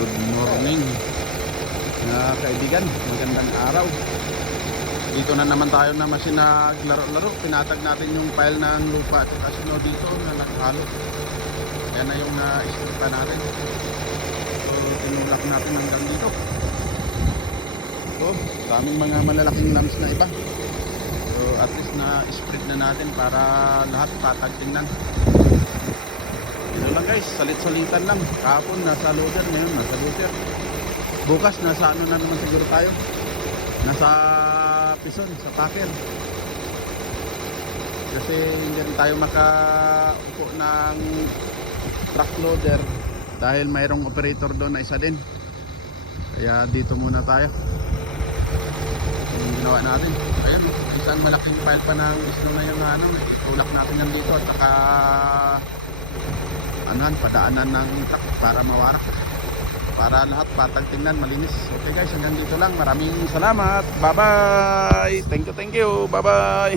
Good morning mga kaibigan, magandang araw. Dito na naman tayo na machine naglaro-laro. Pinatag natin yung pile ng lupa at snow dito na naghalo. Yan na yung na-iscripta natin. So tinulak natin hanggang dito. So daming mga malalaking lumps na iba. So at least na-spread na natin para lahat patag tingnan. Ito lang guys, salit-salitan lang. Kahapon nasa loader, ngayon nasa loader. Bukas nasa ano na naman siguro tayo. Nasa pison, sa packer. Kasi hindi rin tayo makaupo ng truck loader dahil mayroong operator doon na isa din. Kaya dito muna tayo. Yung ginawa natin. Ayun, isang malaking pile pa ng snow na yung ano, itulak natin nandito at saka padaanan ng truck para mawarak. Para lahat patag tingnan, malinis. Okay guys, hanggang dito lang. Maraming salamat. Bye bye. Thank you. Bye bye.